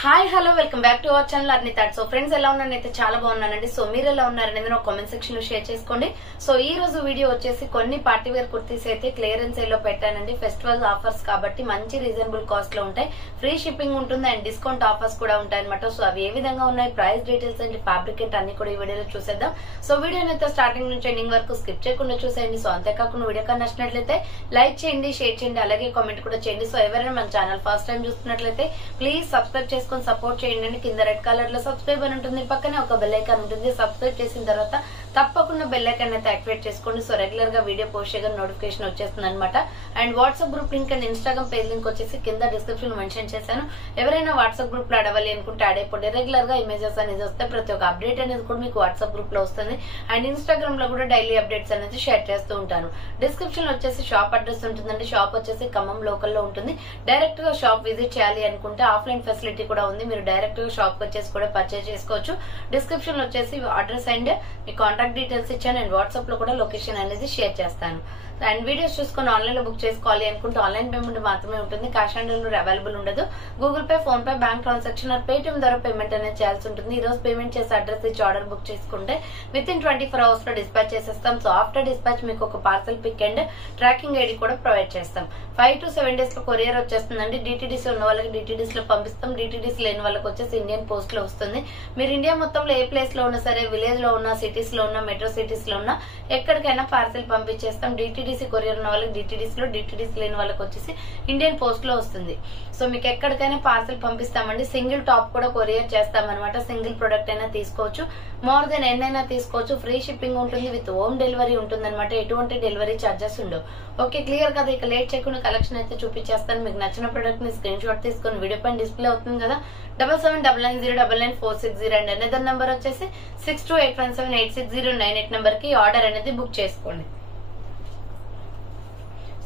Hi hello welcome back to our channel అర్ని thought. So friends ఎలా ఉన్నానైతే చాలా బాగున్నానండి. So మీరు ఎలా ఉన్నారనేది నా కామెంట్ సెక్షన్ లో షేర్ చేసుకోండి. సో ఈ రోజు వీడియో వచ్చేసి కొన్ని పార్టీ వేర్ కుర్తీస్ అయితే క్లియరెన్స్ సేల్ లో పెట్టానండి. ఫెస్టివల్ ఆఫర్స్ కాబట్టి మంచి రీజనబుల్ కాస్ట్ లో ఉంటాయి, ఫ్రీ షిప్పింగ్ ఉంటుంది అండ్ డిస్కౌంట్ ఆఫర్స్ కూడా ఉంటాయి అనమాట. సో అవి ఏ విధంగా ఉన్నాయి, ప్రైస్ డీటెయిల్స్ అండ్ ఫ్యాబ్రిక్ ఏంటి అన్ని కూడా ఈ వీడియోలో చూసేద్దాం. సో వీడియోని అయితే స్టార్టింగ్ నుంచి ఎండింగ్ వరకు స్కిప్ చేయకుండా చూసేయండి. సో అంతేకాకుండా వీడియో కానీ నచ్చినట్లయితే లైక్ చేయండి, షేర్ చేయండి, అలాగే కామెంట్ కూడా చేయండి. సో ఎవరైనా మన ఛానల్ ఫస్ట్ టైం చూస్తున్నట్లయితే ప్లీజ్ సబ్స్క్రైబ్ చేసుకొని సపోర్ట్ చేయండి. కింద రెడ్ కలర్ లో సబ్స్క్రైబ్ అని ఉంటుంది, పక్కనే ఒక బెల్ ఐకాన్ ఉంటుంది. సబ్స్క్రైబ్ చేసిన తర్వాత తప్పకుండా బెల్ ఐకాన్ అయితే యాక్టివేట్ చేసుకోండి. సో రెగ్యులర్ గా వీడియో పోస్ట్ చేయగా నోటిఫికేషన్ వచ్చేస్తుంది అనమాట. And WhatsApp group link and Instagram page link వచ్చేసి కింద డిస్క్రిప్షన్ మెన్షన్ చేశాను. ఎవరైనా వాట్సాప్ గ్రూప్ లో అడవాలి అనుకుంటే యాడ్ అయిపోండి. రెగ్యులర్ గా ఇమేజెస్ అనేది వస్తే ప్రతి ఒక్క అప్డేట్ అనేది కూడా మీకు వాట్సాప్ గ్రూప్ లో వస్తుంది. అండ్ ఇన్స్టాగ్రామ్ లో కూడా డైలీ అప్డేట్స్ అనేది షేర్ చేస్తూ ఉంటాను. డిస్క్రిప్షన్ లో వచ్చేసి షాప్ అడ్రస్ ఉంటుందండి. షాప్ వచ్చేసి ఖమ్మం లోకల్ లో ఉంటుంది. డైరెక్ట్ గా షాప్ విజిట్ చేయాలి అనుకుంటే ఆఫ్లైన్ ఫెసిలిటీ కూడా ఉంది. మీరు డైరెక్ట్ గా షాప్ వచ్చేసి కూడా పర్చేస్ చేసుకోవచ్చు. డిస్క్రిప్షన్ లో వచ్చేసి address and me contact details ఇచ్చాను. అండ్ వాట్సాప్ లో కూడా లొకేషన్ అనేది షేర్ చేస్తాను. అండ్ వీడియోస్ చూసుకొని ఆన్లైన్ లో బుక్ చేసుకోవాలి అనుకుంటే ఆన్లైన్ పేమెంట్ మాత్రమే ఉంటుంది, క్యాష్ ఆన్ డెలివరీ అవైలబుల్ ఉండదు. Google pay, phone pay, bank transaction are Paytm ద్వారా పేమెంట్ అనేది చేయాల్సి ఉంటుంది. ఈ రోజు పేమెంట్ చేసి అడ్రస్ ఇచ్చి ఆర్డర్ బుక్ చేసుకుంటే విత్ ఇన్ 24 hours లో డిస్పాచ్ చేసేస్తాం. సో ఆఫ్టర్ డిస్పాచ్ మీకు ఒక parcel pick and tracking ID కూడా ప్రొవైడ్ చేస్తాం. 5 to 7 days లో కొరియర్ వచ్చేస్తుందండి. డిటిడిసి ఉన్న వాళ్ళకి డిటిడిసి లో పంపిస్తాం. డిటిడిసి లేని వాళ్ళకి వచ్చేసి ఇండియన్ పోస్ట్ లో వస్తుంది. మీరు ఇండియా మొత్తంలో ఏ ప్లేస్ లో ఉన్నా సరే, విలేజ్ లో ఉన్నా, సిటీస్ లో ఉన్నా, మెట్రో సిటీస్ లో ఉన్నా ఎక్కడికైనా పార్సల్ పంపించేస్తాం. డిటిడిసి కొరియర్ ఉన్న వాళ్ళకి డిటిడిసి లో, డిటిడిసి లేని వాళ్ళకి వచ్చేసి ఇండియన్ పోస్ట్ లో వస్తుంది. సో మీకు ఎక్కడికైనా పార్సల్ పంపిస్తామండి. సింగిల్ టాప్ కూడా కొరియర్ చేస్తామన్నమాట. సింగిల్ ప్రొడక్ట్ అయినా తీసుకోవచ్చు, మోర్ దెన్ ఎన్నైనా తీసుకోవచ్చు. ఫ్రీ షిప్పింగ్ ఉంటుంది, విత్ హోమ్ డెలివరీ ఉంటుంది అనమాట. ఎటువంటి డెలివరీ ఛార్జెస్ ఉండవు. ఓకే, క్లియర్ కదా. ఇక లేట్ చేయకుండా కలెక్షన్ అయితే చూపించేస్తాను. మీకు నచ్చిన ప్రొడక్ట్ ని స్క్రీన్ షాట్ తీసుకొని వీడియో పైన డిస్ప్లే అవుతుంది కదా. 7799099460 అండ్ అనదర్ నెంబర్ వచ్చేసి 6281786098 నెంబర్ కి ఆర్డర్ అనేది బుక్ చేసుకోండి.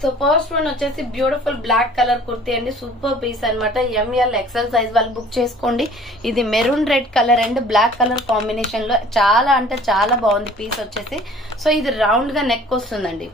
సో ఫస్ట్ వన్ వచ్చేసి బ్యూటిఫుల్ బ్లాక్ కలర్ కుర్తీ అండి. సూపర్ పీస్ అనమాట. ఎంఎల్ ఎక్సెల్ సైజ్ వాళ్ళు బుక్ చేసుకోండి. ఇది maroon red colour and black colour combination లో చాలా అంటే చాలా బాగుంది పీస్ వచ్చేసి. సో ఇది రౌండ్ గా నెక్ వస్తుందండి.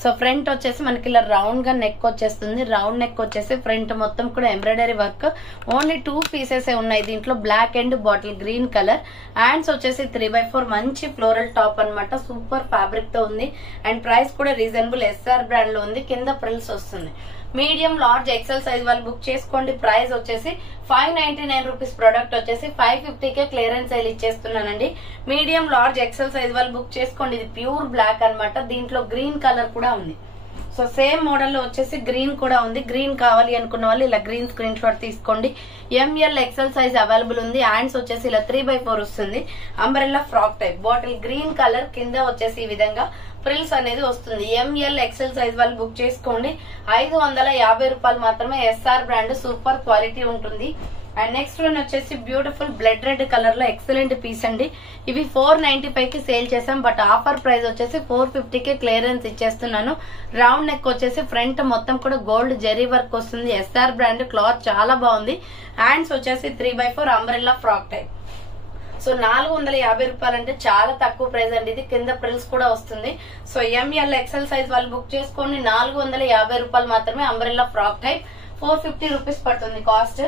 సో ఫ్రంట్ వచ్చేసి మనకి ఇలా రౌండ్ గా నెక్ వచ్చేస్తుంది. రౌండ్ నెక్ వచ్చేసి ఫ్రంట్ మొత్తం కూడా ఎంబ్రాయిడరీ వర్క్. ఓన్లీ 2 pieces ఉన్నాయి దీంట్లో, black and bottle green colour. Hands వచ్చేసి 3/4 మంచి ఫ్లోరల్ టాప్ అనమాట. సూపర్ ఫ్యాబ్రిక్ తో ఉంది అండ్ ప్రైస్ కూడా రీజనబుల్. ఎస్ఆర్ బ్రాండ్ లో ఉంది. కింద ప్రిల్స్ వస్తుంది. మీడియం లార్జ్ ఎక్సెల్ సైజ్ వాళ్ళు బుక్ చేసుకోండి. ప్రైస్ వచ్చేసి 599 రూపీస్. ప్రొడక్ట్ వచ్చేసి 550కే క్లియరెన్స్ సేల్ ఇచ్చేస్తున్నానండి. మీడియం లార్జ్ ఎక్సెల్ సైజ్ వాళ్ళు బుక్ చేసుకోండి. ఇది ప్యూర్ బ్లాక్ అనమాట. దీంట్లో గ్రీన్ కలర్ కూడా ఉంది. సో సేమ్ మోడల్ లో వచ్చేసి గ్రీన్ కూడా ఉంది. గ్రీన్ కావాలి అనుకున్న వాళ్ళు ఇలా గ్రీన్ స్క్రీన్ షాట్ తీసుకోండి. ఎంఎల్ ఎక్సెల్ సైజ్ అవైలబుల్ ఉంది. హ్యాండ్స్ వచ్చేసి ఇలా 3/4 వస్తుంది. Umbrella frock type, bottle green colour. కింద వచ్చేసి ఈ విధంగా ఫ్రిల్స్ అనేది వస్తుంది. ఎంఎల్ ఎక్సెల్ సైజ్ వాళ్ళు బుక్ చేసుకోండి. 550 రూపాయలు మాత్రమే. ఎస్ఆర్ బ్రాండ్, సూపర్ క్వాలిటీ ఉంటుంది. అండ్ నెక్స్ట్ వన్ వచ్చేసి బ్యూటిఫుల్ బ్లడ్ రెడ్ కలర్ లో ఎక్సలెంట్ పీస్ అండి. ఇవి 495 కి సేల్ చేసాం, బట్ ఆఫర్ ప్రైస్ వచ్చేసి 450కే క్లియరెన్స్ ఇచ్చేస్తున్నాను. రౌండ్ నెక్ వచ్చేసి ఫ్రంట్ మొత్తం కూడా గోల్డ్ జెరీ వర్క్ వస్తుంది. ఎస్ఆర్ బ్రాండ్, క్లాత్ చాలా బాగుంది. హ్యాండ్స్ వచ్చేసి 3/4 అంబ్రెల్లా ఫ్రాక్ టైప్. సో 450 రూపాయలు అంటే చాలా తక్కువ ప్రైస్ అండి. ఇది కింద ప్రిల్స్ కూడా వస్తుంది. సో ఎంఎల్ ఎక్సెల్ సైజ్ వాళ్ళు బుక్ చేసుకోండి. 450 రూపాయలు మాత్రమే. అంబ్రెల్లా ఫ్రాక్ టైప్ 450 రూపీస్ పడుతుంది కాస్ట్.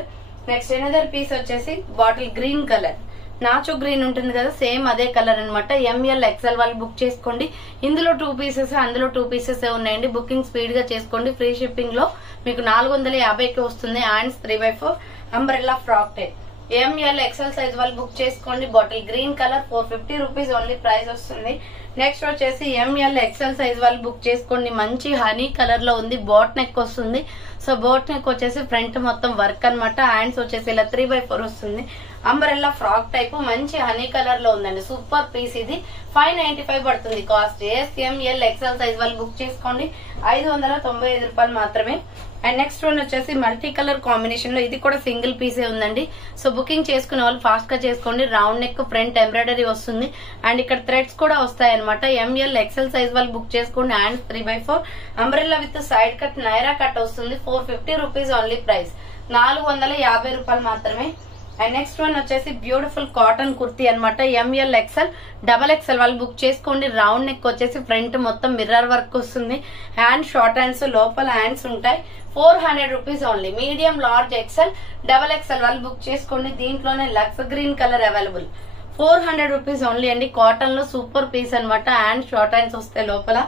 నెక్స్ట్ ఎనదర్ పీస్ వచ్చేసి బాటిల్ గ్రీన్ కలర్, నాచు గ్రీన్ ఉంటుంది కదా, సేమ్ అదే కలర్ అనమాట. ఎంఎల్ ఎక్సెల్ వాళ్ళు బుక్ చేసుకోండి. ఇందులో 2 pieces, అందులో 2 pieces ఉన్నాయండి. బుకింగ్ స్పీడ్ గా చేసుకోండి. ఫ్రీ షిప్పింగ్ లో మీకు 450కి వస్తుంది. Hands 3/4 umbrella frock type. ML XL size వాళ్ళు బుక్ చేసుకోండి. Bottle green colour 450 rupees only price వస్తుంది. నెక్స్ట్ వచ్చేసి ఎంఎల్ ఎక్సెల్ సైజ్ వాళ్ళు బుక్ చేసుకోండి. మంచి హనీ కలర్ లో ఉంది. బోట్ నెక్ వస్తుంది. సో బోట్ నెక్ వచ్చేసి ఫ్రంట్ మొత్తం వర్క్ అనమాట. హ్యాండ్స్ వచ్చేసి ఇలా 3/4 వస్తుంది. అంబ్రెల్లా ఫ్రాక్ టైప్ మంచి హనీ కలర్ లో ఉందండి. Super piece. ఇది 595 పడుతుంది కాస్ట్. ఎంఎల్ ఎక్సెల్ సైజ్ వాళ్ళు బుక్ చేసుకోండి. 595 రూపాయలు మాత్రమే. అండ్ నెక్స్ట్ వన్ వచ్చేసి మల్టీ కలర్ కాంబినేషన్ లో, ఇది కూడా సింగిల్ పీసే ఉందండి. సో బుకింగ్ చేసుకునే వాళ్ళు ఫాస్ట్ గా చేసుకోండి. రౌండ్ నెక్, ఫ్రంట్ ఎంబ్రాయిడరీ వస్తుంది అండ్ ఇక్కడ థ్రెడ్స్ కూడా వస్తాయి అనమాట. ఎంఎల్ ఎక్సెల్ సైజ్ వాళ్ళు బుక్ చేసుకోండి. Hands 3/4 umbrella with side cut, Naira cut వస్తుంది. 450 రూపీస్ ఓన్లీ ప్రైస్. 450 రూపాయలు మాత్రమే. అండ్ నెక్స్ట్ వన్ వచ్చేసి బ్యూటిఫుల్ కాటన్ కుర్తీ అనమాట. ఎంఎల్ ఎక్స్ఎల్ డబల్ ఎక్స్ఎల్ వాళ్ళు బుక్ చేసుకోండి. రౌండ్ నెక్ వచ్చేసి ఫ్రంట్ మొత్తం మిర్రర్ వర్క్ వస్తుంది. హ్యాండ్ షార్ట్ హ్యాండ్స్, లోపల హ్యాండ్స్ ఉంటాయి. 400 rupees only. Medium, large, XL, double XL వాళ్ళు బుక్ చేసుకోండి. దీంట్లోనే లక్స్ green colour available. 400 rupees only అండి. కాటన్ లో సూపర్ పీస్ అనమాట. హ్యాండ్ షార్ట్ హ్యాండ్స్ వస్తాయి, లోపల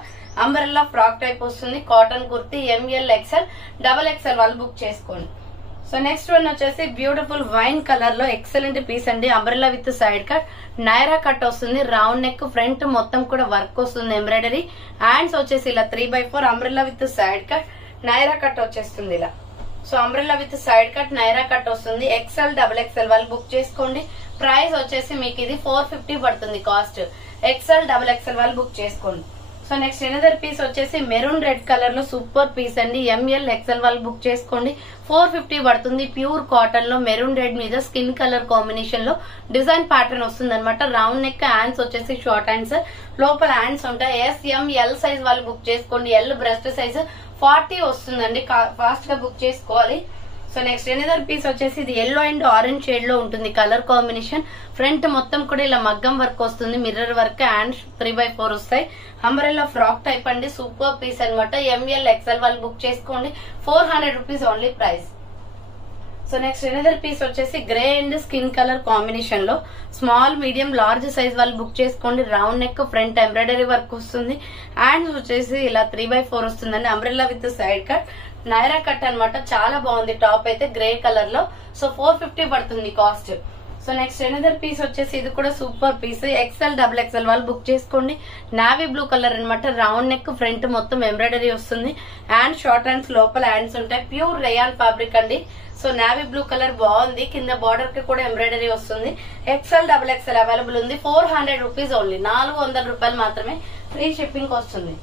అంబ్రెల్లా ఫ్రాక్ టైప్ వస్తుంది. Cotton kurti ML XL double XL వాళ్ళు బుక్ చేసుకోండి. సో నెక్స్ట్ వన్ వచ్చేసి బ్యూటిఫుల్ వైన్ కలర్ లో ఎక్సలెంట్ పీస్ అండి. Umbrella with side cut, Naira cut వస్తుంది. రౌండ్ నెక్, ఫ్రంట్ మొత్తం కూడా వర్క్ వస్తుంది ఎంబ్రాయిడరీ. హ్యాండ్స్ వచ్చేసి ఇలా 3/4 umbrella with side cut, Naira cut వచ్చేస్తుంది ఇలా. So umbrella with side cut, Naira cut వస్తుంది. ఎక్స్ఎల్ డబల్ ఎక్స్ఎల్ వాళ్ళు బుక్ చేసుకోండి. ప్రైస్ వచ్చేసి మీకు ఇది 450 పడుతుంది కాస్ట్. ఎక్స్ఎల్ డబల్ ఎక్స్ఎల్ వాళ్ళు బుక్ చేసుకోండి. సో నెక్స్ట్ ఎనదర్ పీస్ వచ్చేసి మెరూన్ రెడ్ కలర్ లో సూపర్ పీస్ అండి. ఎంఎల్ ఎక్స్ఎల్ వాళ్ళు బుక్ చేసుకోండి. 450 పడుతుంది. ప్యూర్ కాటన్ లో మెరూన్ రెడ్ మీద స్కిన్ కలర్ కాంబినేషన్ లో డిజైన్ ప్యాటర్న్ వస్తుంది అనమాట. రౌండ్ నెక్, హ్యాండ్స్ వచ్చేసి షార్ట్ హ్యాండ్స్, లోపల హ్యాండ్స్ ఉంటాయి. ఎల్ సైజ్ వాళ్ళు బుక్ చేసుకోండి. ఎల్ బ్రెస్ట్ సైజ్ 40 వస్తుందండి. ఫాస్ట్ గా బుక్ చేసుకోవాలి. సో నెక్స్ట్ ఎనదర్ పీస్ వచ్చేసి ఇది ఎల్లో అండ్ ఆరెంజ్ షేడ్ లో ఉంటుంది కలర్ కాంబినేషన్. ఫ్రంట్ మొత్తం కూడా ఇలా మగ్గం వర్క్ వస్తుంది, మిర్రర్ వర్క్. హ్యాండ్ 3/4 వస్తాయి. అంబ్రెల్లా ఫ్రాక్ టైప్ అండి. సూపర్ పీస్ అనమాట. ఎంఎల్ ఎక్స్ఎల్ వాళ్ళు బుక్ చేసుకోండి. 400 rupees only price. So next another piece వచ్చేసి grey and skin colour combination లో స్మాల్, మీడియం, లార్జ్ సైజ్ వాళ్ళు బుక్ చేసుకోండి. Round neck, front embroidery work వస్తుంది. హ్యాండ్స్ వచ్చేసి ఇలా 3/4 వస్తుందండి. Umbrella with side cut, Naira cut అనమాట. చాలా బాగుంది. టాప్ అయితే గ్రే కలర్ లో. సో 450 పడుతుంది cost. So next another piece వచ్చేసి ఇది కూడా super piece. XL double XL వాళ్ళు బుక్ చేసుకోండి. నావీ బ్లూ కలర్ అనమాట. రౌండ్ నెక్, ఫ్రంట్ మొత్తం ఎంబ్రాయిడరీ వస్తుంది. హ్యాండ్ షార్ట్ హ్యాండ్స్, లోపల హ్యాండ్స్ ఉంటాయి. ప్యూర్ రేయాన్ ఫ్యాబ్రిక్ అండి. సో నావీ బ్లూ కలర్ బాగుంది. కింద బార్డర్ కి కూడా ఎంబ్రాయిడరీ వస్తుంది. ఎక్స్ఎల్ డబుల్ ఎక్స్ఎల్ అవైలబుల్ ఉంది. 400 రూపీస్ ఓన్లీ. 400 రూపాయలు మాత్రమే. ఫ్రీ షిప్పింగ్ వస్తుంది.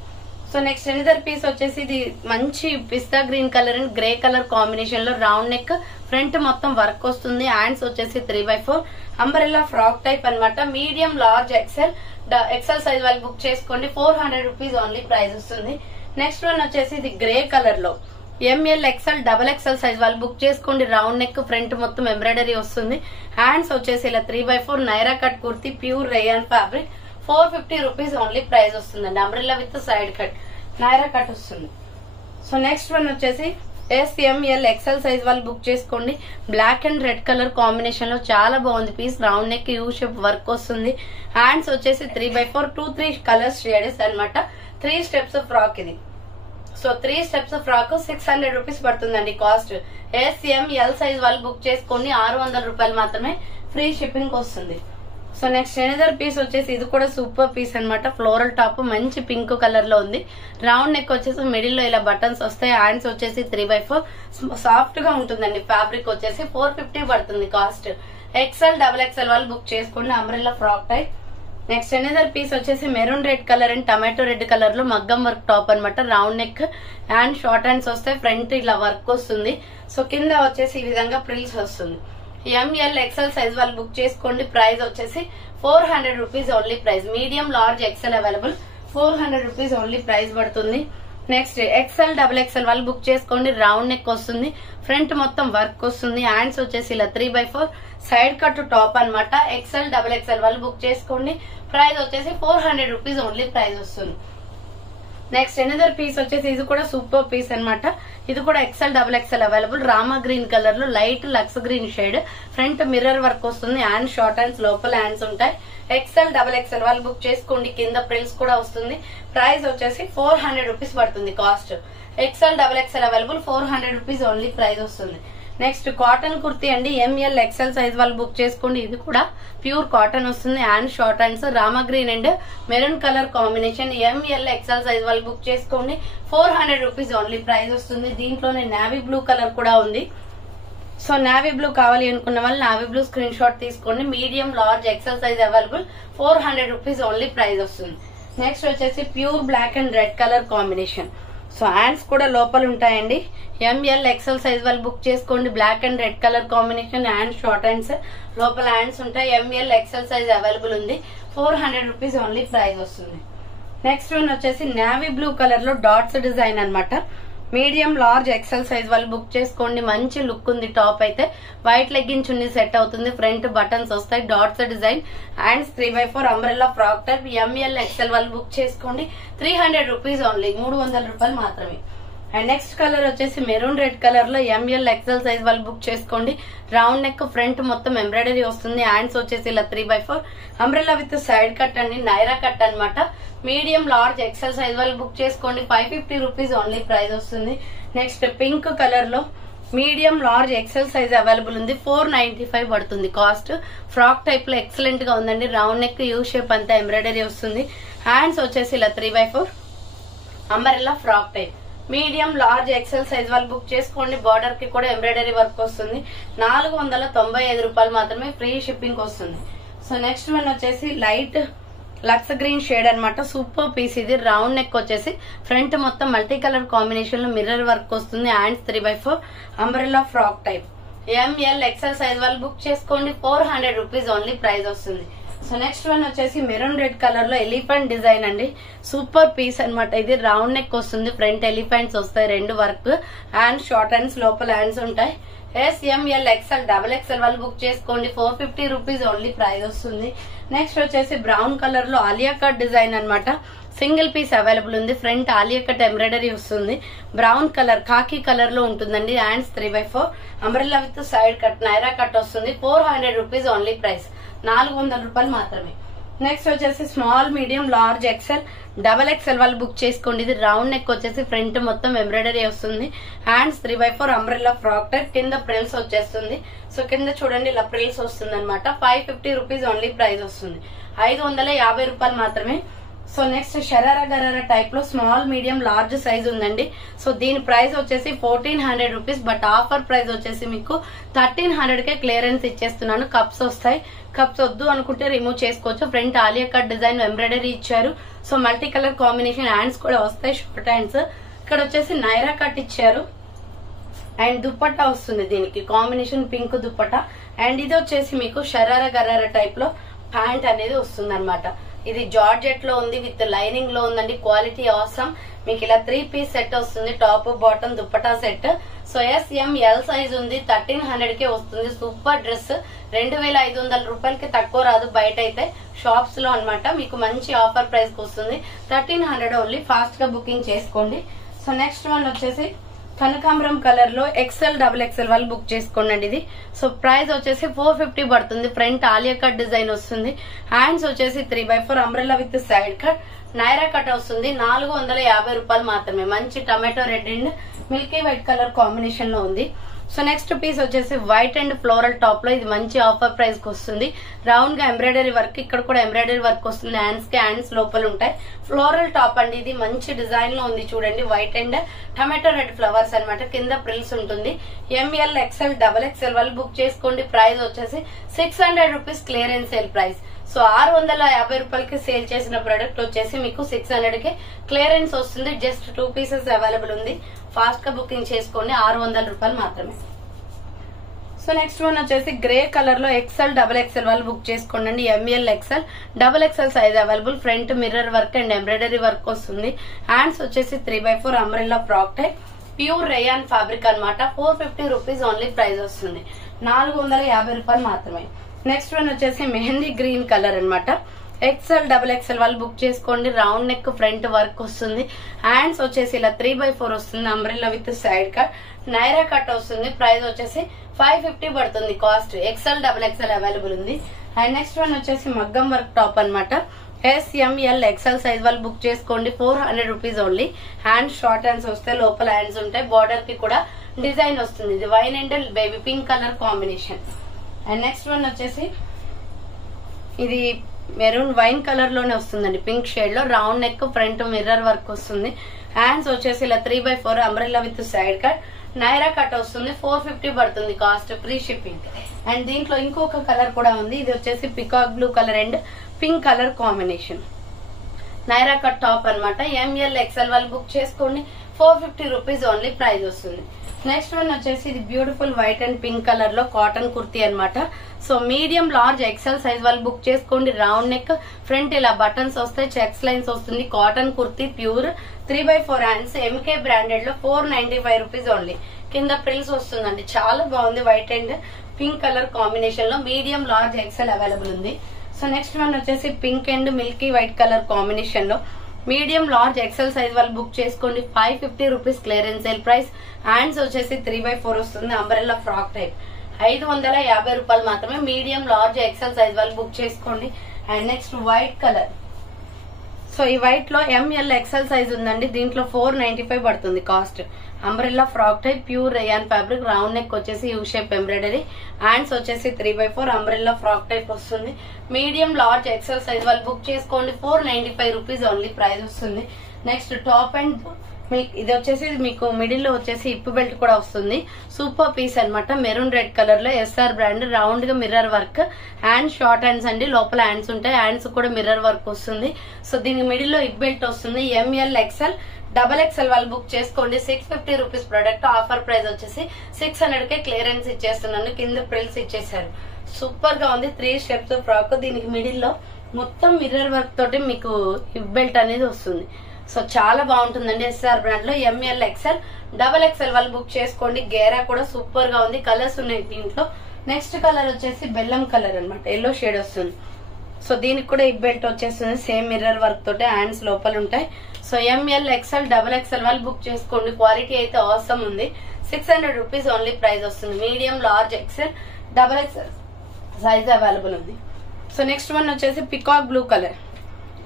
సో నెక్స్ట్ ఎనదర్ పీస్ వచ్చేసి ఇది మంచి పిస్తా green colour and grey colour combination లో రౌండ్ నెక్, ఫ్రంట్ మొత్తం వర్క్ వస్తుంది. హ్యాండ్స్ వచ్చేసి 3/4 అంబ్రెల్లా ఫ్రాక్ టైప్ అనమాట. మీడియం, లార్జ్, ఎక్స్ఎల్ సైజ్ వాళ్ళు బుక్ చేసుకోండి. 400 రూపీస్ ఓన్లీ ప్రైస్ వస్తుంది. నెక్స్ట్ వన్ వచ్చేసి ఇది గ్రే కలర్ లో M L XL double XL size వాళ్ళు బుక్ చేసుకోండి. రౌండ్ నెక్, ఫ్రంట్ మొత్తం ఎంబ్రాయిడరీ వస్తుంది. హ్యాండ్స్ వచ్చేసి ఇలా 3/4 Naira cut kurti, pure rayon fabric. 450 rupees only price వస్తుందండి. Umbrella with side cut, Naira cut వస్తుంది. సో నెక్స్ట్ వన్ వచ్చేసి ఎస్ఎంఎల్ ఎక్స్ఎల్ సైజ్ వాళ్ళు బుక్ చేసుకోండి. Black and red colour combination లో చాలా బాగుంది piece. Round neck, U shape work వస్తుంది. హ్యాండ్స్ వచ్చేసి 3/4 2-3 కలర్స్ షేడ్స్ అనమాట. 3 స్టెప్స్ ఫ్రాక్ ఇది. సో 3 స్టెప్స్ ఫ్రాక్ 600 రూపీస్ పడుతుందండి కాస్ట్. ఎస్ఎంఎల్ సైజ్ వాళ్ళు బుక్ చేసుకోండి. 600 రూపాయలు మాత్రమే. ఫ్రీ షిప్పింగ్ వస్తుంది. సో నెక్స్ట్ ఎనదర్ పీస్ వచ్చేసి ఇది కూడా సూపర్ పీస్ అనమాట. ఫ్లోరల్ టాప్ మంచి పింక్ కలర్ లో ఉంది. రౌండ్ నెక్ వచ్చేసి మిడిల్ లో ఇలా బటన్స్ వస్తాయి. హ్యాండ్స్ వచ్చేసి 3/4 సాఫ్ట్ గా ఉంటుందండి. ఫ్యాబ్రిక్ వచ్చేసి 450 పడుతుంది కాస్ట్. ఎక్స్ఎల్ డబల్ ఎక్స్ఎల్ వాళ్ళు బుక్ చేసుకోండి. Umbrella frock type. Next another piece వచ్చేసి maroon red colour and tomato red colour లో మగ్గం వర్క్ టాప్ అనమాట. Round neck, hand short hands వస్తాయి. ఫ్రంట్ ఇలా వర్క్ వస్తుంది. సో కింద వచ్చేసి ఈ విధంగా ప్రిల్స్ వస్తుంది. ఎంఎల్ ఎక్స్ఎల్ సైజ్ వాళ్ళు బుక్ చేసుకోండి. ప్రైస్ వచ్చేసి 400 rupees only price. Medium, large, XL available. 400 rupees only price పడుతుంది. నెక్స్ట్ ఎక్స్ఎల్ డబుల్ ఎక్స్ఎల్ వాళ్ళు బుక్ చేసుకోండి. రౌండ్ నెక్ వస్తుంది. ఫ్రంట్ మొత్తం వర్క్ వస్తుంది. హ్యాండ్స్ వచ్చేసి ఇలా 3/4 సైడ్ కట్ టాప్ అనమాట. ఎక్స్ఎల్ డబుల్ ఎక్స్ఎల్ వాళ్ళు బుక్ చేసుకోండి. ప్రైస్ వచ్చేసి 400 రూపీస్ ఓన్లీ ప్రైస్ వస్తుంది. నెక్స్ట్ ఎనదర్ పీస్ వచ్చేసి ఇది కూడా సూపర్ పీస్ అనమాట. ఇది కూడా XL double XL available. Rama green colour లో light Lux green shade. Front mirror work వస్తుంది. హ్యాండ్ షార్ట్ హ్యాండ్స్, లోపల హ్యాండ్స్ ఉంటాయి. ఎక్స్ఎల్ డబుల్ ఎక్స్ఎల్ వాళ్ళు బుక్ చేసుకోండి. కింద ప్రిల్స్ కూడా వస్తుంది. ప్రైస్ వచ్చేసి 400 రూపీస్ పడుతుంది cost. XL double XL available. 400 rupees only price వస్తుంది. నెక్స్ట్ కాటన్ కుర్తీ అండి. ఎంఎల్ ఎక్స్ఎల్ సైజ్ వాళ్ళు బుక్ చేసుకోండి. ఇది కూడా ప్యూర్ కాటన్ వస్తుంది. Hand short hands, Rama green and maroon colour combination. ML XL size వాళ్ళు బుక్ చేసుకోండి. 400 రూపీస్ ఓన్లీ ప్రైస్ వస్తుంది. దీంట్లోనే నావీ బ్లూ కలర్ కూడా ఉంది. సో నావీ బ్లూ కావాలి అనుకున్న వాళ్ళు నావీ బ్లూ స్క్రీన్ షాట్ తీసుకోండి. Medium, large, XL size available. 400 rupees only price వస్తుంది. నెక్స్ట్ వచ్చేసి pure black and red colour combination. So hands కూడా లోపల ఉంటాయండి. ఎంఎల్ ఎక్స్ఎల్ సైజ్ వాళ్ళు బుక్ చేసుకోండి. Black and red colour combination. Hand short hands, లోపల hands ఉంటాయి. ఎంఎల్ ఎక్స్ఎల్ సైజ్ అవైలబుల్ ఉంది. 400 రూపీస్ ఓన్లీ ప్రైస్ వస్తుంది. నెక్స్ట్ వన్ వచ్చేసి నావీ బ్లూ కలర్ లో డాట్స్ డిజైన్ అనమాట. మీడియం లార్జ్ ఎక్సెల్ సైజ్ వాళ్ళు బుక్ చేసుకోండి. మంచి లుక్ ఉంది. టాప్ అయితే వైట్ లెగ్గిన్ చున్నీ సెట్ అవుతుంది. ఫ్రంట్ బటన్స్ వస్తాయి, dots design, hands 3x4 umbrella frock type. ML XL వాళ్ళు బుక్ చేసుకోండి. 300 రూపీస్ ఓన్లీ, 300 రూపాయలు మాత్రమే. అండ్ నెక్స్ట్ కలర్ వచ్చేసి మెరూన్ రెడ్ కలర్ లో ఎంఎల్ ఎక్సెల్ సైజ్ వాళ్ళు బుక్ చేసుకోండి. రౌండ్ నెక్, ఫ్రంట్ మొత్తం ఎంబ్రాయిడరీ వస్తుంది. హ్యాండ్స్ వచ్చేసి ఇలా 3x4 umbrella with side cut అండి, నైరా కట్ అన్నమాట. మీడియం లార్జ్ ఎక్సెల్ సైజ్ వాళ్ళు బుక్ చేసుకోండి. 550 రూపీస్ ఓన్లీ ప్రైస్ వస్తుంది. నెక్స్ట్ పింక్ కలర్ లో medium large XL size available ఉంది. 495 పడుతుంది కాస్ట్. ఫ్రాక్ టైప్ లో ఎక్సలెంట్ గా ఉందండి. రౌండ్ నెక్, యూ షేప్ అంతా ఎంబ్రాయిడరీ వస్తుంది. హ్యాండ్స్ వచ్చేసి ఇలా 3x4 umbrella frock type. Medium large XL size వాళ్ళు బుక్ చేసుకోండి. బార్డర్ కి కూడా ఎంబ్రాయిడరీ వర్క్ వస్తుంది. 495 రూపాయలు మాత్రమే, ఫ్రీ షిప్పింగ్ వస్తుంది. సో నెక్స్ట్ వన్ వచ్చేసి లైట్ లక్స్ గ్రీన్ షేడ్ అన్నమాట. సూపర్ పీస్ ఇది. రౌండ్ నెక్ వచ్చేసి ఫ్రంట్ మొత్తం మల్టీ కలర్ కాంబినేషన్ లో మిర్రర్ వర్క్ వస్తుంది. Hands 3x4 umbrella frock type. ML XL size వాళ్ళు బుక్ చేసుకోండి. 400 రూపీస్ ఓన్లీ ప్రైస్ వస్తుంది. సో నెక్స్ట్ వన్ వచ్చేసి మెరూన్ రెడ్ కలర్ లో ఎలిఫెంట్ డిజైన్ అండి. సూపర్ పీస్ అన్నమాట ఇది. రౌండ్ నెక్ వస్తుంది, ఫ్రంట్ ఎలిఫెంట్స్ వస్తాయి, రెండు వర్క్. హ్యాండ్స్ షార్ట్ హ్యాండ్స్, లోపల హ్యాండ్స్ ఉంటాయి. ఎంఎల్ ఎక్సెల్ డబుల్ ఎక్సెల్ వాళ్ళు బుక్ చేసుకోండి. 450 రూపీస్ ఓన్లీ ప్రైస్ వస్తుంది. నెక్స్ట్ వచ్చేసి బ్రౌన్ కలర్ లో ఆలియా కట్ డిజైన్ అన్నమాట. సింగిల్ పీస్ అవైలబుల్ ఉంది. ఫ్రంట్ ఆలియా కట్ ఎంబ్రాయిడరీ వస్తుంది. బ్రౌన్ కలర్, కాకి కలర్ లో ఉంటుందండి. Hands 3x4 umbrella with side cut, Naira cut వస్తుంది. 400 రూపీస్ ఓన్లీ ప్రైస్, 400 రూపాయలు మాత్రమే. నెక్స్ట్ వచ్చేసి small, medium, large XL double XL వాళ్ళు బుక్ చేసుకోండి. ఇది రౌండ్ నెక్ వచ్చేసి ఫ్రంట్ మొత్తం ఎంబ్రాయిడరీ వస్తుంది. Hands 3x4 umbrella frock type. కింద ప్రిల్స్ వచ్చేస్తుంది. సో కింద చూడండి ఇలా ప్రిల్స్ వస్తుంది అనమాట. 550 రూపీస్ ఓన్లీ ప్రైస్ వస్తుంది, 550 రూపాయలు మాత్రమే. So next sharara gharara type లో స్మాల్, మీడియం, లార్జ్ సైజ్ ఉందండి. సో దీని ప్రైస్ వచ్చేసి 1400 రూపీస్. బట్ ఆఫర్ ప్రైస్ వచ్చేసి మీకు 1300 కే క్లియరెన్స్ ఇచ్చేస్తున్నాను. కప్స్ వస్తాయి. కప్స్ వద్దు అనుకుంటే రిమూవ్ చేసుకోవచ్చు. Front Alia cut design embroidery ఇచ్చారు. So multi colour combination hands కూడా వస్తాయి, షార్ట్ హ్యాండ్స్. ఇక్కడ వచ్చేసి నైరా కట్ ఇచ్చారు. అండ్ దుప్పట్టా వస్తుంది దీనికి కాంబినేషన్, పింక్ దుప్పట్టా. అండ్ ఇది వచ్చేసి మీకు షరారా గరారా టైప్ లో ప్యాంట్ అనేది వస్తుంది అనమాట. ఇది జార్జెట్ లో ఉంది, విత్ లైనింగ్ లో ఉందండి. Quality awesome. మీకు ఇలా 3 పీస్ సెట్ వస్తుంది. Top, bottom, dupatta set. So ML size ఉంది. 1300 కే వస్తుంది. Super dress. 2500 రూపాయలకి తక్కువ రాదు బయట అయితే, షాప్స్ లో అనమాట. మీకు మంచి ఆఫర్ ప్రైస్ కి వస్తుంది. 1300 ఓన్లీ. ఫాస్ట్ గా బుకింగ్ చేసుకోండి. సో నెక్స్ట్ వన్ వచ్చేసి కనకాంబరం కలర్ లో ఎక్సెల్ డబుల్ ఎక్సెల్ వాళ్ళు బుక్ చేసుకోండి అండి. ఇది సో ప్రైస్ వచ్చేసి 450 పడుతుంది. ఫ్రంట్ ఆలియా కట్ డిజైన్ వస్తుంది. హ్యాండ్స్ వచ్చేసి 3x4 umbrella with side cut, Naira cut వస్తుంది. 450 రూపాయలు మాత్రమే. మంచి tomato red and Milky white colour combination లో ఉంది. సో నెక్స్ట్ పీస్ వచ్చేసి వైట్ అండ్ ఫ్లోరల్ టాప్ లో. ఇది మంచి ఆఫర్ ప్రైస్ కి వస్తుంది. రౌండ్ గా ఎంబ్రాయిడరీ వర్క్, ఇక్కడ కూడా ఎంబ్రాయిడరీ వర్క్ వస్తుంది. హ్యాండ్స్ కి హ్యాండ్స్ లోపల ఉంటాయి. ఫ్లోరల్ టాప్ అండి. ఇది మంచి డిజైన్ లో ఉంది చూడండి. White and tomato red flowers అన్నమాట. కింద ప్రిల్స్ ఉంటుంది. ఎంఎల్ ఎక్సెల్ డబల్ ఎక్సెల్ వాళ్ళు బుక్ చేసుకోండి. ప్రైస్ వచ్చేసి 600 rupees clearance sale price. So 650 రూపాయలకి సేల్ చేసిన ప్రొడక్ట్ వచ్చేసి మీకు 600 కి క్లియరెన్స్ వస్తుంది. జస్ట్ 2 పీసెస్ అవైలబుల్ ఉంది. ఫాస్ట్ గా బుకింగ్ చేసుకోండి. 600 రూపాయలు మాత్రమే. సో నెక్స్ట్ వన్ వచ్చేసి గ్రే కలర్ లో ఎక్సెల్ డబల్ ఎక్సెల్ వాళ్ళు బుక్ చేసుకోండి. ML XL double XL size available. Front mirror work and embroidery work వస్తుంది. హ్యాండ్స్ వచ్చేసి 3x4 umbrella frock type. Pure rayon fabric అనమాట. 450 రూపీస్ ఓన్లీ ప్రైస్ వస్తుంది, 450 రూపాయలు మాత్రమే. నెక్స్ట్ వన్ వచ్చేసి మెహందీ గ్రీన్ కలర్ అన్నమాట. ఎక్సెల్ డబుల్ ఎక్సెల్ వాళ్ళు బుక్ చేసుకోండి. రౌండ్ నెక్, ఫ్రంట్ వర్క్ వస్తుంది. హ్యాండ్స్ వచ్చేసి ఇలా 3x4 వస్తుంది. Umbrella with side cut, Naira cut వస్తుంది. ప్రైస్ వచ్చేసి 550 పడుతుంది cost. XL double XL available ఉంది. అండ్ నెక్స్ట్ వన్ వచ్చేసి మగ్గం వర్క్ టాప్ అనమాట. ఎంఎల్ ఎక్సెల్ సైజ్ వాళ్ళు బుక్ చేసుకోండి. 400 rupees only. Hands short hands వస్తాయి, లోపల హ్యాండ్స్ ఉంటాయి. బార్డర్ కి కూడా డిజైన్ వస్తుంది. ఇది wine and baby pink colour combination. And next one వచ్చేసి ఇది మెరూన్ వైన్ కలర్ లోనే వస్తుందండి, పింక్ షేడ్ లో. Round neck, front mirror work వస్తుంది. హ్యాండ్స్ వచ్చేసి ఇలా 3x4 umbrella with side cut, Naira cut వస్తుంది. 450 పడుతుంది కాస్ట్, ఫ్రీ షిప్పింగ్. అండ్ దీంట్లో ఇంకొక కలర్ కూడా ఉంది. ఇది వచ్చేసి peacock blue colour and pink colour combination. Naira cut top అనమాట. ఎంఎల్ ఎక్సెల్ వాళ్ళు బుక్ చేసుకోండి. 450 రూపీస్ ఓన్లీ ప్రైస్ వస్తుంది. నెక్స్ట్ వన్ వచ్చేసి ఇది beautiful white and pink colour లో కాటన్ కుర్తీ అనమాట. So medium large XL size వాళ్ళు బుక్ చేసుకోండి. రౌండ్ నెక్, ఫ్రంట్ ఇలా బటన్స్ వస్తాయి, చెక్స్ లైన్స్ వస్తుంది. Cotton kurti pure 3x4 hands MK branded లో 495 రూపీస్ ఓన్లీ. కింద ప్రిల్స్ వస్తుందండి, చాలా బాగుంది. White and pink colour combination లో మీడియం లార్జ్ ఎక్సెల్ అవైలబుల్ ఉంది. సో నెక్స్ట్ వన్ వచ్చేసి pink and Milky white colour combination లో మీడియం లార్జ్ ఎక్సెల్ సైజ్ వాళ్ళు బుక్ చేసుకోండి. 550 rupees clearance sale price. Hands వచ్చేసి 3x4 వస్తుంది, అంబ్రెల్లా ఫ్రాక్ టైప్. 550 రూపాయలు మాత్రమే. మీడియం లార్జ్ ఎక్సెల్ సైజ్ వాళ్ళు బుక్ చేసుకోండి. And next white colour. So ఈ వైట్ లో ఎంఎల్ ఎక్సెల్ సైజ్ ఉందండి, దీంట్లో 495 పడుతుంది cost. Umbrella frock type, pure rayon fabric, round neck వచ్చేసి యూ షేప్ ఎంబ్రాయిడరీ, హ్యాండ్స్ వచ్చేసి 3x4 అంబ్రెల్లా ఫ్రాక్ టైప్ వస్తుంది. మీడియం లార్జ్ ఎక్సెల్ సైజ్ వాళ్ళు బుక్ చేసుకోండి. 495 రూపీస్ ఓన్లీ ప్రైస్ వస్తుంది. నెక్స్ట్ టాప్ అండ్ ఇది వచ్చేసి మీకు మిడిల్ లో వచ్చేసి హిప్ బెల్ట్ కూడా వస్తుంది. సూపర్ పీస్ అన్నమాట, మెరూన్ రెడ్ కలర్ లో ఎస్ఆర్ బ్రాండ్, రౌండ్ గా mirror work. Hand short hands అండి, లోపల హ్యాండ్స్ ఉంటాయి, హ్యాండ్స్ కూడా మిర్రర్ వర్క్ వస్తుంది. సో దీని మిడిల్ లో హిప్ బెల్ట్ వస్తుంది. ఎంఎల్ ఎక్సెల్ డబల్ ఎక్సెల్ వాళ్ళు బుక్ చేసుకోండి. 650 రూపీస్ ప్రొడక్ట్. ఆఫర్ ప్రైస్ వచ్చేసి 600 కే క్లియరెన్స్ ఇచ్చేస్తున్నాను. కింద ప్రిల్స్ ఇచ్చేసారు, సూపర్ గా ఉంది. 3 స్టెప్స్ ఫ్రాక్. దీనికి మిడిల్ లో మొత్తం మిర్రర్ వర్క్ తోటి మీకు హిప్ బెల్ట్ అనేది వస్తుంది. సో చాలా బాగుంటుందండి. ఎస్ఆర్ బ్రాండ్ లో ఎంఎల్ ఎక్సెల్ డబల్ ఎక్సెల్ వాళ్ళు బుక్ చేసుకోండి. గేరా కూడా సూపర్ గా ఉంది. కలర్స్ ఉన్నాయి దీంట్లో. నెక్స్ట్ కలర్ వచ్చేసి బెల్లం కలర్ అన్నమాట, ఎల్లో షేడ్ వస్తుంది. సో దీనికి కూడా హిప్ బెల్ట్ వచ్చేస్తుంది, సేమ్ మిర్రర్ వర్క్ తోటి, హ్యాండ్స్ లోపల ఉంటాయి. So M L XL double XL వాళ్ళు బుక్ చేసుకోండి. క్వాలిటీ అయితే ఆసమ్ ఉంది. 600 రూపీస్ ఓన్లీ ప్రైస్ వస్తుంది. Medium large XL double XL size available ఉంది. సో నెక్స్ట్ వన్ వచ్చేసి peacock blue colour.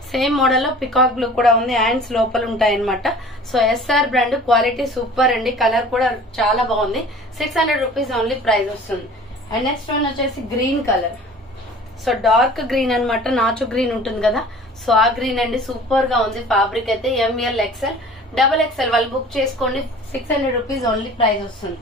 Same model లో పికాక్ బ్లూ కూడా ఉంది, హ్యాండ్స్ లోపల ఉంటాయి అనమాట. So S R brand, quality super అండి. కలర్ కూడా చాలా బాగుంది. 600 రూపీస్ ఓన్లీ ప్రైస్ వస్తుంది. అండ్ నెక్స్ట్ వన్ వచ్చేసి green colour. So dark green అన్నమాట, నాచు గ్రీన్ ఉంటుంది కదా, సో ఆ గ్రీన్ అండి. సూపర్ గా ఉంది ఫ్యాబ్రిక్ అయితే. ఎంఎల్ ఎక్సెల్ డబల్ ఎక్సెల్ వాళ్ళు బుక్ చేసుకోండి. 600 రూపీస్ ఓన్లీ ప్రైస్ వస్తుంది.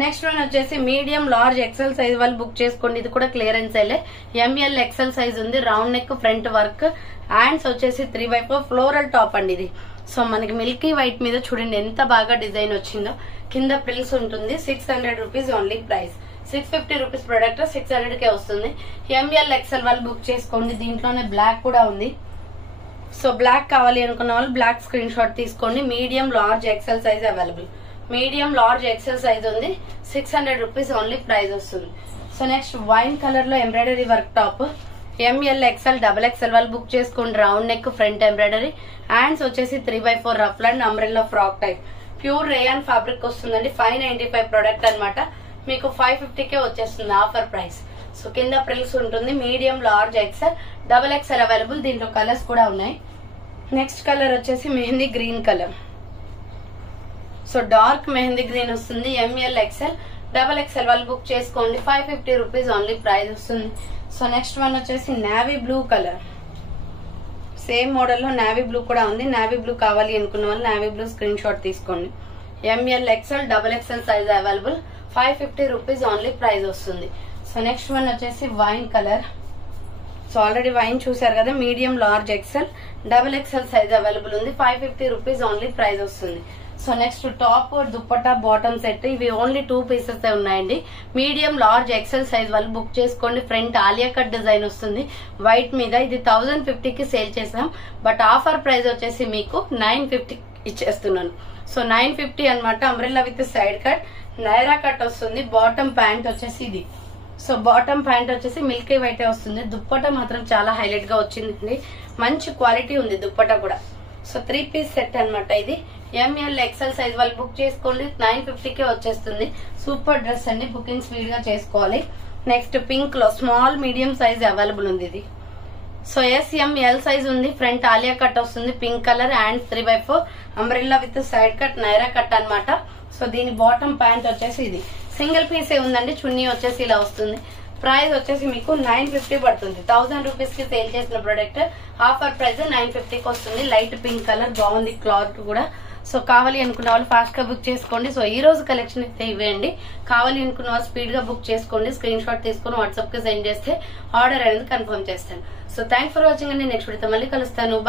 నెక్స్ట్ వన్ వచ్చేసి మీడియం లార్జ్ ఎక్సెల్ సైజ్ వాళ్ళు బుక్ చేసుకోండి. ఇది కూడా క్లియరెన్స్ అయ్యే ఎంఎల్ ఎక్సెల్ సైజ్ ఉంది. Round neck, front work, hands వచ్చేసి 3x4 ఫ్లోరల్ టాప్ అండి ఇది. సో మనకి మిల్కీ వైట్ మీద చూడండి ఎంత బాగా డిజైన్ వచ్చిందో. కింద ప్రిల్స్ ఉంటుంది. 600 rupees only price. 650 rupees product 600 కే వస్తుంది. ఎంఎల్ ఎక్సెల్ వాళ్ళు బుక్ చేసుకోండి. దీంట్లోనే బ్లాక్ కూడా ఉంది. సో బ్లాక్ కావాలి అనుకున్న వాళ్ళు బ్లాక్ స్క్రీన్ షాట్ తీసుకోండి. Medium large XL size available. Medium large XL size ఉంది. 600 రూపీస్ ఓన్లీ ప్రైస్ వస్తుంది. సో నెక్స్ట్ వైన్ కలర్ లో embroidery work top. M L XL double XL వాళ్ళు బుక్ చేసుకోండి. Round neck, front embroidery, hands వచ్చేసి 3x4 ruff and umbrella frock type. Pure rayon fabric వస్తుందండి. 595 product అనమాట. మీకు 550 కే వచ్చేస్తుంది ఆఫర్ ప్రైస్. సో కింద ప్రిల్స్ ఉంటుంది. Medium large XL double XL available. దీంట్లో కలర్స్ కూడా ఉన్నాయి. నెక్స్ట్ కలర్ వచ్చేసి mehndi green colour. So dark mehndi green వస్తుంది. ఎంఎల్ ఎక్సెల్ డబల్ ఎక్సెల్ వాళ్ళు బుక్ చేసుకోండి. 550 రూపీస్ ఓన్లీ ప్రైస్ వస్తుంది. సో నెక్స్ట్ వన్ వచ్చేసి navy blue colour. Same model లో నావీ బ్లూ కూడా ఉంది. నావీ బ్లూ కావాలి అనుకున్న వాళ్ళు నావీ బ్లూ స్క్రీన్ షాట్ తీసుకోండి. M L XL double XL size available. 550 rupees only price వస్తుంది. సో నెక్స్ట్ వన్ వచ్చేసి wine colour. So already wine చూసారు కదా. Medium large XL double XL size available ఉంది. 550 రూపీస్ ఓన్లీ ప్రైస్ వస్తుంది. So next top, dupatta, bottom set. ఇవి only 2 pieces ఉన్నాయండి. Medium large XL size వాళ్ళు book చేసుకోండి. ఫ్రంట్ ఆలియా కట్ డిజైన్ వస్తుంది వైట్ మీద. ఇది 1050 కి సేల్ చేసాం, బట్ ఆఫర్ ప్రైస్ వచ్చేసి మీకు 950 ఇచ్చేస్తున్నాను. సో 950 అనమాట. Umbrella with side cut, Naira cut వస్తుంది. బాటమ్ ప్యాంట్ వచ్చేసి ఇది. సో బాటమ్ ప్యాంట్ వచ్చేసి మిల్కీ వైట్ వస్తుంది. దుప్పట్టా మాత్రం చాలా హైలైట్ గా వచ్చిందండి. మంచి క్వాలిటీ ఉంది దుప్పట్టా కూడా. సో 3 పీస్ సెట్ అనమాట ఇది. ఎంఎల్ ఎక్సెల్ సైజ్ వాళ్ళు బుక్ చేసుకోండి. 950 కే వచ్చేస్తుంది. సూపర్ డ్రెస్ అండి. బుకింగ్ స్పీడ్ గా చేసుకోవాలి. నెక్స్ట్ పింక్ లో స్మాల్ మీడియం సైజ్ అవైలబుల్ ఉంది ఇది. సో ఎస్ఎంఎల్ సైజ్ ఉంది. ఫ్రంట్ ఆలియా కట్ వస్తుంది pink colour. Hand 3x4 umbrella with side cut, Naira cut అనమాట. సో దీని బాటమ్ ప్యాంట్ వచ్చేసి ఇది. సింగిల్ పీసే ఉందండి. చున్నీ వచ్చేసి ఇలా వస్తుంది. ప్రైస్ వచ్చేసి మీకు 950 పడుతుంది. 1000 రూపీస్ కి సేల్ చేసిన ప్రొడక్ట్ ఆఫర్ ప్రైస్ 950 కి వస్తుంది. లైట్ పింక్ కలర్ బాగుంది క్లాత్ కూడా. సో కావాలి అనుకున్న వాళ్ళు ఫాస్ట్ గా బుక్ చేసుకోండి. సో ఈ రోజు కలెక్షన్ అయితే ఇవ్వండి. కావాలి అనుకున్న వాళ్ళు స్పీడ్ గా బుక్ చేసుకోండి. స్క్రీన్ షాట్ తీసుకుని వాట్సాప్ కి సెండ్ చేస్తే ఆర్డర్ అనేది కన్ఫర్మ్ చేస్తాను. సో థ్యాంక్స్ ఫర్ వాచింగ్ అండి. నెక్స్ట్ వీడియోతో మళ్ళీ కలుస్తాను. బై.